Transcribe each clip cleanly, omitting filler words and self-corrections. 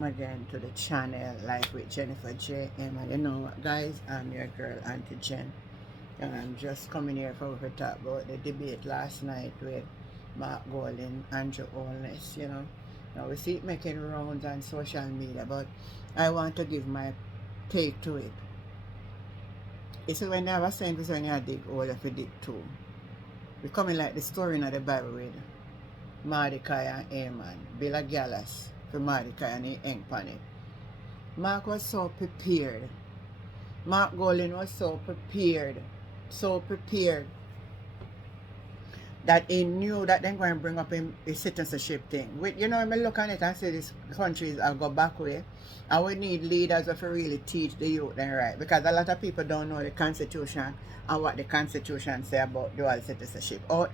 Again to the channel Life with Jennifer J. Emma. You know what, guys, I'm your girl Auntie Jen, and I'm just coming here for to talk about the debate last night with Mark Gold and Andrew Holness. Now we see it making rounds on social media, but I want to give my take to it. You see, when they have a saying, when you dig all if you dig too, we coming like the story in the Bible with Mordecai and Haman, Bill of Gallas for Mordecai and he hang on it. Mark was so prepared. Mark Golding was so prepared that he knew that they're going to bring up him the citizenship thing. I look at it and say this countries are go back way, and we need leaders who really teach the youth then right, because a lot of people don't know the Constitution and what the Constitution say about dual citizenship, or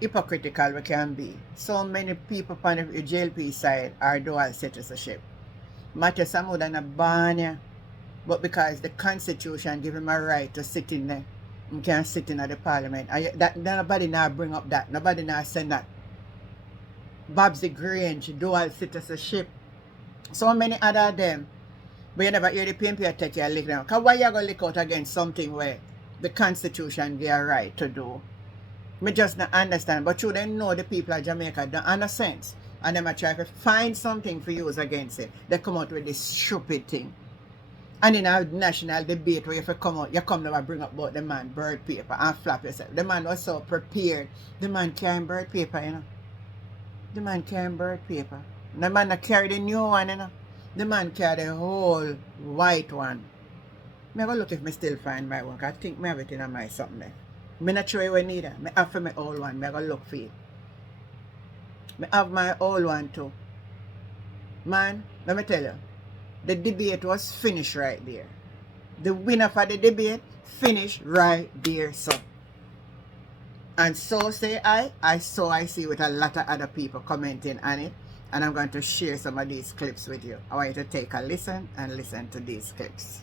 hypocritical we can be. So many people on the JLP side are dual citizenship. Matter some would not ban you, but because the Constitution give him a right to sit in there, he can sit in the parliament. That nobody now bring up that. Nobody now send that. Babsy Grange, dual citizenship. So many other them. But you never hear the PNP take your lick now. Because why you going to lick out against something where the Constitution give a right to do? Me just not understand. But you then know the people of Jamaica don't understand. And them try to find something for use against it. They come out with this stupid thing. And in a national debate where you come out, you come now and bring up about the man bird paper and flap yourself. The man was so prepared. The man carrying bird paper, The man carrying bird paper. The man not carry the new one, The man carry the whole white one. Me go look if me still find my one. I think me have it in my something there. Me not sure you need it. Me have for my old one. Me go look for it. Me have my old one too. Man, let me tell you. The debate was finished right there. The winner for the debate finished right there, so. And so say I see with a lot of other people commenting on it. And I'm going to share some of these clips with you. I want you to take a listen and listen to these clips.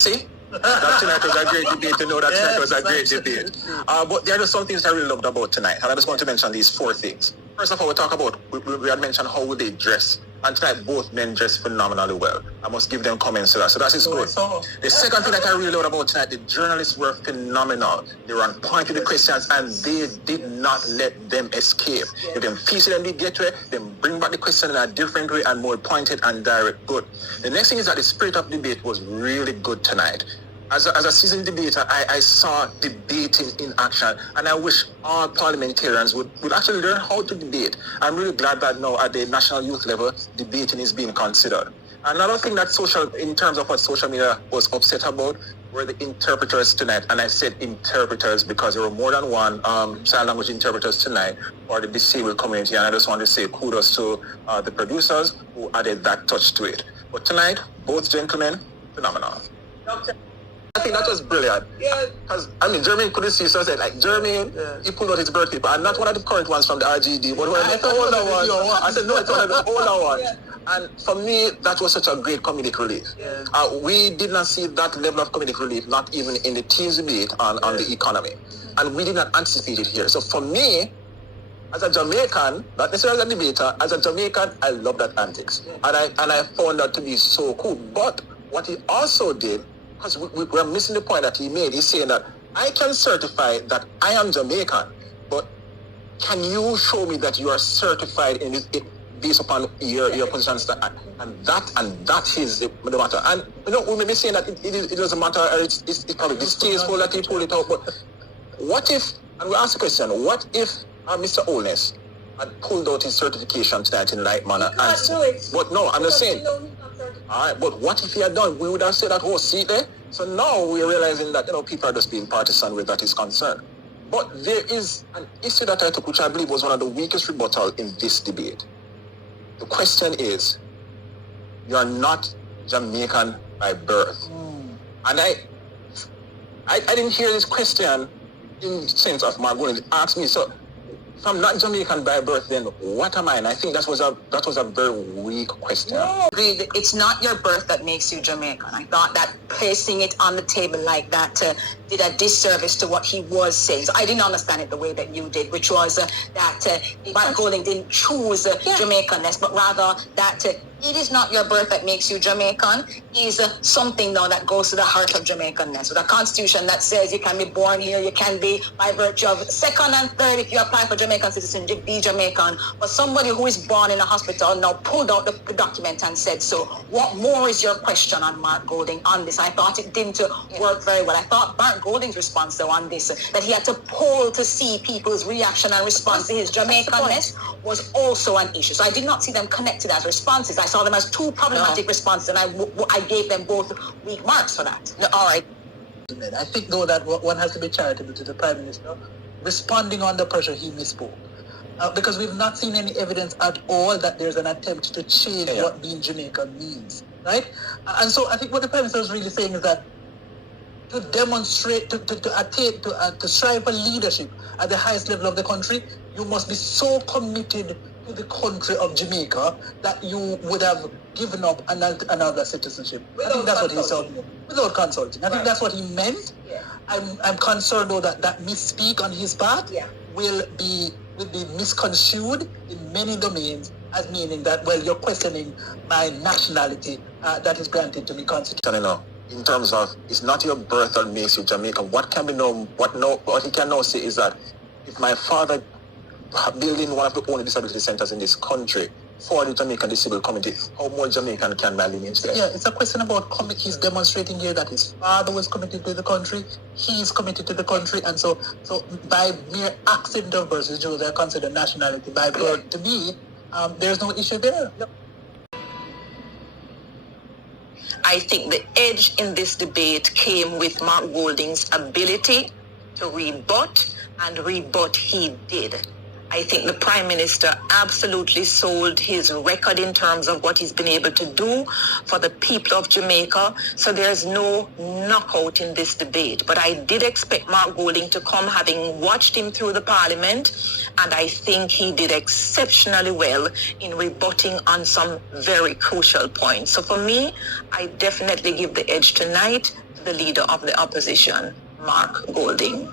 See? That tonight was a great debate. You know that tonight was a great debate. But there are just some things I really loved about tonight. And I just want to mention these 4 things. First of all, we had mentioned how they dress. And tonight, both men dressed phenomenally well. I must give them comments to that. So that is good. The second thing that I really loved about tonight, the journalists were phenomenal. They were on point with the questions and they did not let them escape. If them piece them did get to it, then bring back the question in a different way and more pointed and direct. Good. The next thing is that the spirit of debate was really good tonight. As a seasoned debater, I saw debating in action, and I wish all parliamentarians would actually learn how to debate. I'm really glad that now at the national youth level, debating is being considered. Another thing that in terms of what social media was upset about, were the interpreters tonight. And I said interpreters because there were more than one sign language interpreters tonight for the disabled community. And I just want to say kudos to the producers who added that touch to it. But tonight, both gentlemen, phenomenal. I think that was brilliant. Yeah. Because, Jermaine couldn't see, so I said, Jermaine, he pulled out his birth paper. And not one of the current ones from the RGD, but one of the older ones. I said, no, it's one of the older ones. Yeah. And for me, that was such a great comedic relief. Yeah. We did not see that level of comedic relief, not even in the team's debate on the economy. And we did not anticipate it here. So for me, as a Jamaican, not necessarily as a debater, as a Jamaican, I love that antics. Yeah. And I found that to be so cool. But what he also did, because we're missing the point that he made. He's saying that I can certify that I am Jamaican, but can you show me that you are certified in it based upon your position? And that is the matter. And we may be saying that it doesn't matter, or it's probably distasteful that he pulled it out. But what if? And we ask the question: what if Mr. Holness had pulled out his certification tonight in light manner? But no, I'm just saying. Alright, but what if he had done? We would have said that whole seat there. So now we're realizing that people are just being partisan where that is concerned. But there is an issue that I took, which I believe was one of the weakest rebuttal in this debate. The question is, you are not Jamaican by birth. And I didn't hear this question in the sense of Mark going to ask me. So If I'm not Jamaican by birth, then what am I? And I think that was a very weak question. No, it's not your birth that makes you Jamaican. I thought that placing it on the table like that did a disservice to what he was saying. So I didn't understand it the way that you did, which was that Mark Golding didn't choose Jamaicanness, but rather that it is not your birth that makes you Jamaican, is something now that goes to the heart of Jamaicanness. With a constitution that says you can be born here, you can be by virtue of second and third, if you apply for Jamaican citizenship, be Jamaican. But somebody who is born in a hospital now pulled out the document and said so. What more is your question on Mark Golding on this? I thought it didn't work very well. I thought Mark Golding's response though on this, that he had to poll to see people's reaction and response to his Jamaicanness was also an issue. So I did not see them connected as responses. I saw them as two problematic responses, and I gave them both weak marks for that. No, all right. I think, though, that one has to be charitable to the Prime Minister. Responding under pressure, he misspoke. Because we've not seen any evidence at all that there's an attempt to change what being Jamaican means, right? And so I think what the Prime Minister is really saying is that to demonstrate, to strive for leadership at the highest level of the country, you must be so committed to the country of Jamaica that you would have given up another citizenship. I think that's what he's talking about. Without consulting. I think that's what he meant. Yeah. I'm concerned though that misspeak on his part will be misconstrued in many domains as meaning that, well, you're questioning my nationality that is granted to me constitutionally. In terms of, it's not your birth that makes you Jamaican. What can be known, what he can now say is that if my father building one of the only disability centers in this country for the Jamaican Disabled Community, how more Jamaican can my lineage be? Yeah, it's a question about he's demonstrating here that his father was committed to the country, he's committed to the country, and so by mere accident of birth, which they are considered nationality by birth to me, there's no issue there. Yep. I think the edge in this debate came with Mark Golding's ability to rebut, and rebut he did. I think the Prime Minister absolutely sold his record in terms of what he's been able to do for the people of Jamaica. So there's no knockout in this debate. But I did expect Mark Golding to come, having watched him through the Parliament, and I think he did exceptionally well in rebutting on some very crucial points. So for me, I definitely give the edge tonight to the leader of the opposition, Mark Golding.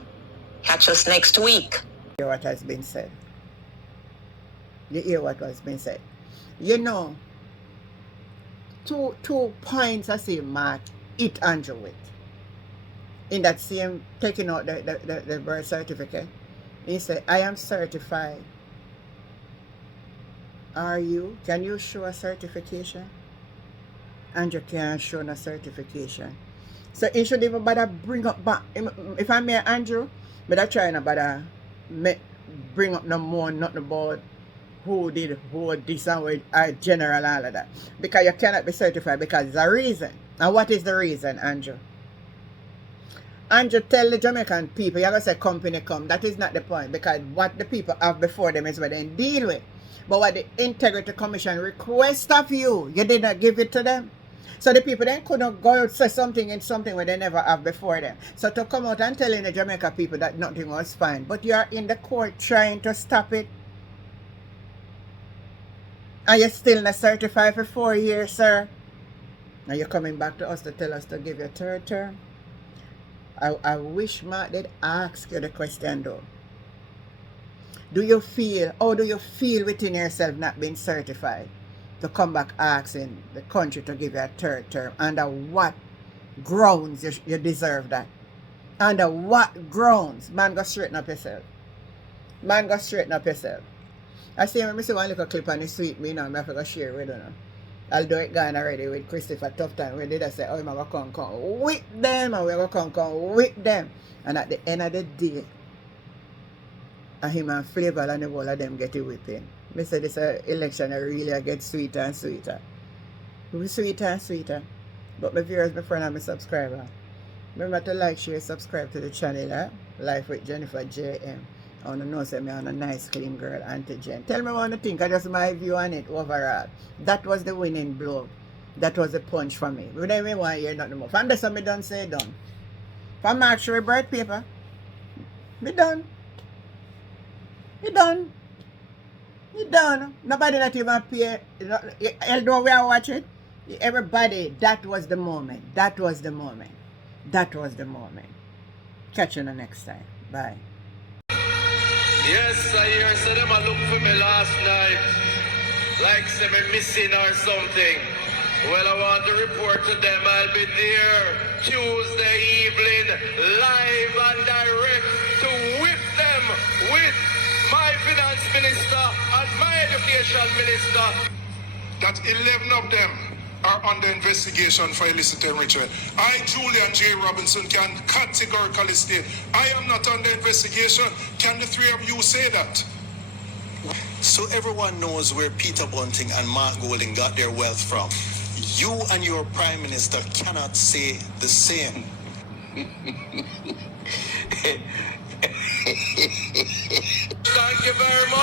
Catch us next week. Hear what has been said. You hear what has been said. You know, two points I see Mark hit Andrew with. In that same, taking out the birth certificate, he said, I am certified. Are you? Can you show a certification? Andrew can't show no certification. So he should even bother bring up back. If I'm here, Andrew, but I try not bother bring up no more, nothing about who did this and what, general all of that. Because you cannot be certified because there's a reason. And what is the reason, Andrew? Andrew, tell the Jamaican people, you're going to say company come. That is not the point, because what the people have before them is what they deal with. But what the Integrity Commission request of you, you did not give it to them. So the people then couldn't go out say something in something where they never have before them. So to come out and telling the Jamaica people that nothing was fine, but you are in the court trying to stop it. And you're still not certified for 4 years, sir. Now you're coming back to us to tell us to give you a third term. I wish Mark did ask you the question though. How do you feel within yourself not being certified to come back asking the country to give you a third term? Under what grounds you deserve that? Under what grounds? Man, go straighten up yourself. Man, go straighten up yourself. I see when I see one little clip on the sweet me now, I have to share with you now. Although it gone already with Christopher Tufton, where did I say, oh, I'm going to come with them, and we're going to come with them. And at the end of the day, and him and Flavor and the whole of them get a whipping. I say this election really get sweeter and sweeter. It will sweeter and sweeter. But my viewers, my friend, and my subscriber, remember to like, share, subscribe to the channel, Life with Jennifer JM. I want to know, say, I'm a nice, clean girl, Auntie Jen. Tell me what you think. I just my view on it overall. That was the winning blow. That was the punch for me. We don't even want to hear nothing more. If I'm something done, say done. If I'm actually birth paper, be done. You done. You done. Nobody not even pay. Although we are watching, everybody, that was the moment. That was the moment. That was the moment. Catch you the next time. Bye. Yes, I hear so them a look for me last night. Like say me missing or something. Well, I want to report to them I'll be there Tuesday evening, live and direct, to whip them with my finance minister and my education minister. That 11 of them are under investigation for illicit enrichment. I, Julian J. Robinson, can categorically state, I am not under investigation. Can the three of you say that? So everyone knows where Peter Bunting and Mark Golding got their wealth from. You and your Prime Minister cannot say the same. Thank you very much.